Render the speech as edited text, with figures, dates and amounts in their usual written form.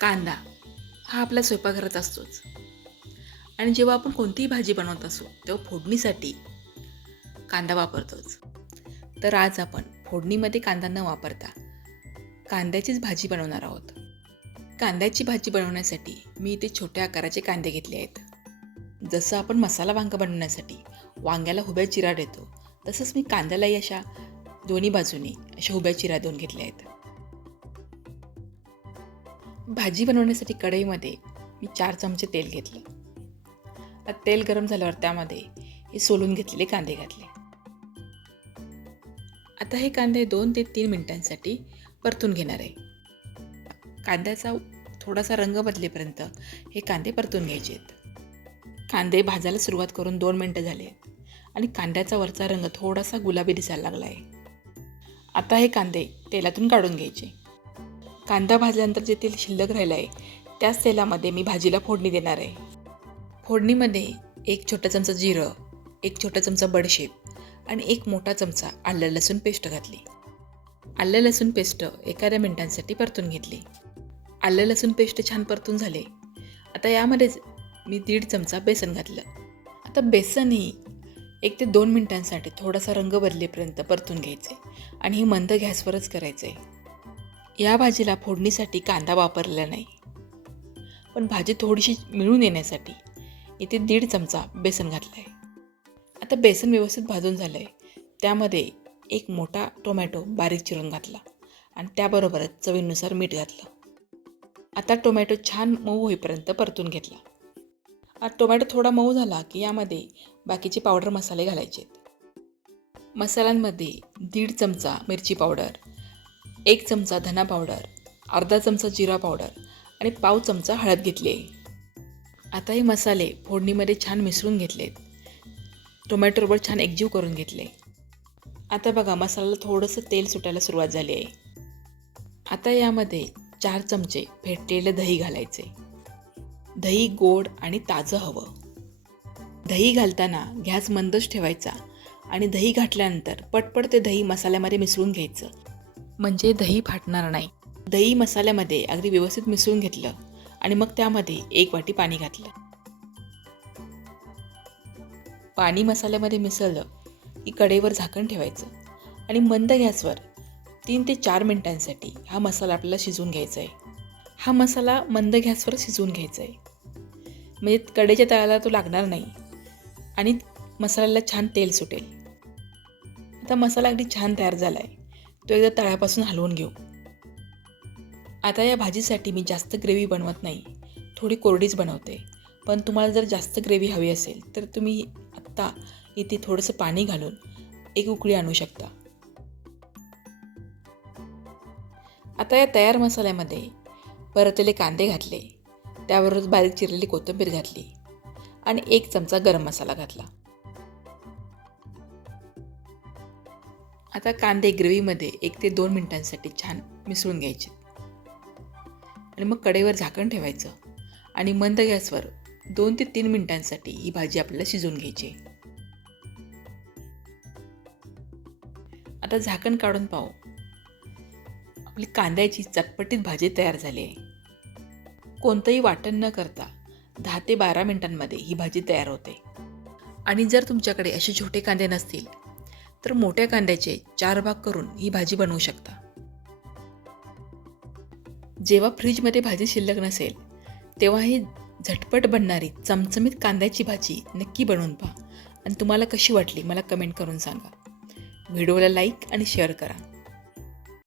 कांदा हा आपल्या स्वयंपाकघरात असतोच आणि जेव्हा आपण कोणतीही भाजी बनवत असू तेव्हा फोडणीसाठी कांदा वापरतोच. तर आज आपण फोडणीमध्ये कांदा न वापरता कांद्याचीच भाजी बनवणार आहोत. कांद्याची भाजी बनवण्यासाठी मी इथे छोट्या आकाराचे कांदे घेतले आहेत. जसं आपण मसाला वांग बनवण्यासाठी वांग्याला उभ्या चिरा देतो, तसंच मी कांद्यालाही अशा दोन्ही बाजूनी अशा उभ्या चिरा देऊन घेतल्या आहेत. भाजी बनवण्यासाठी कढईमध्ये मी 4 चमचे तेल घेतलं. तेल गरम झाल्यावर त्यामध्ये हे सोलून घेतलेले कांदे घातले. आता हे कांदे 2 ते 3 मिनिटांसाठी परतून घेणार आहे. कांद्याचा थोडासा रंग बदलेपर्यंत हे कांदे परतून घ्यायचे आहेत. कांदे भाजायला सुरुवात करून 2 मिनिटं झाले आणि कांद्याचा वरचा रंग थोडासा गुलाबी दिसायला लागला आहे. आता हे कांदे तेलातून काढून घ्यायचे. कांदा भाजल्यानंतर जे तेल शिल्लक राहिलं आहे त्याच तेलामध्ये मी भाजीला फोडणी देणार आहे. फोडणीमध्ये 1 छोटा चमचा जिरं, 1 छोटा चमचा बडीशेप आणि 1 मोठा चमचा आलं लसूण पेस्ट घातली. आलं लसूण पेस्ट एखाद्या मिनिटांसाठी परतून घेतली. आलं लसूण पेस्ट छान परतून झाले. आता यामध्येच मी 1.5 चमचा बेसन घातलं. आता बेसनही 1 ते 2 मिनिटांसाठी थोडासा रंग बदलेपर्यंत परतून घ्यायचे आणि हे मंद गॅसवरच करायचं आहे. या भाजीला फोडणीसाठी कांदा वापरलेला नाही, पण भाजी थोडीशी मिळून येण्यासाठी इथे 1.5 चमचा बेसन घातलं आहे. आता बेसन व्यवस्थित भाजून झालं आहे. त्यामध्ये 1 मोठा टोमॅटो बारीक चिरून घातला आणि त्याबरोबरच चवीनुसार मीठ घातलं. आता टोमॅटो छान मऊ होईपर्यंत परतून घेतला. आता टोमॅटो थोडा मऊ झाला की यामध्ये बाकीचे पावडर मसाले घालायचे आहेत. मसाल्यांमध्ये 1.5 चमचा मिरची पावडर, 1 चमचा धना पावडर, अर्धा चमचा जिरा पावडर आणि पाव चमचा हळद घेतली आहे. आता हे मसाले फोडणीमध्ये छान मिसळून घेतलेत. टोमॅटोबरोबर छान एकजीव करून घेतले. आता बघा मसाल्याला थोडंसं तेल सुटायला सुरुवात झाली आहे. आता यामध्ये 4 चमचे फेटलेलं दही घालायचे. दही गोड आणि ताजं हवं. दही घालताना गॅस मंदच ठेवायचा आणि दही घातल्यानंतर पटपट ते दही मसाल्यामध्ये मिसळून घ्यायचं, म्हणजे दही फाटणार नाही. दही मसाल्यामध्ये अगदी व्यवस्थित मिसळून घेतलं आणि मग त्यामध्ये 1 वाटी पाणी घातलं. पाणी मसाल्यामध्ये मिसळलं की कढईवर झाकण ठेवायचं आणि मंद गॅसवर 3 ते 4 मिनिटांसाठी हा मसाला आपल्याला शिजवून घ्यायचा आहे. हा मसाला मंद गॅसवर शिजवून घ्यायचा आहे, म्हणजे कढईच्या तळाला तो लागणार नाही आणि मसाल्याला छान तेल सुटेल. आता मसाला अगदी छान तयार झाला आहे. तो एकदा तळ्यापासून हलवून घेऊ. आता या भाजीसाठी मी जास्त ग्रेव्ही बनवत नाही, थोडी कोरडीच बनवते. पण तुम्हाला जर जास्त ग्रेव्ही हवी असेल तर तुम्ही आत्ता इथे थोडंसं पाणी घालून 1 उकळी आणू शकता. आता या तयार मसाल्यामध्ये परतलेले कांदे घातले, त्याबरोबर बारीक चिरलेली कोथिंबीर घातली आणि 1 चमचा गरम मसाला घातला. आता कांदे ग्रेव्हीमध्ये 1 ते 2 मिनिटांसाठी छान मिसळून घ्यायचे आणि मग कढईवर झाकण ठेवायचं आणि मंद गॅसवर 2 ते 3 मिनिटांसाठी ही भाजी आपल्याला शिजवून घ्यायची. आता झाकण काढून पाहू. आपली कांद्याची चटपटीत भाजी तयार झाली आहे. कोणतंही वाटण न करता 10 ते 12 मिनिटांमध्ये ही भाजी तयार होते. आणि जर तुमच्याकडे असे छोटे कांदे नसतील तर मोठ्या कांद्याचे 4 भाग करून ही भाजी बनवू शकता. जेव्हा फ्रीजमध्ये भाजी शिल्लक नसेल तेव्हा ही झटपट बनणारी चमचमीत कांद्याची भाजी नक्की बनवून पहा आणि तुम्हाला कशी वाटली मला कमेंट करून सांगा. व्हिडिओला लाईक आणि शेअर करा.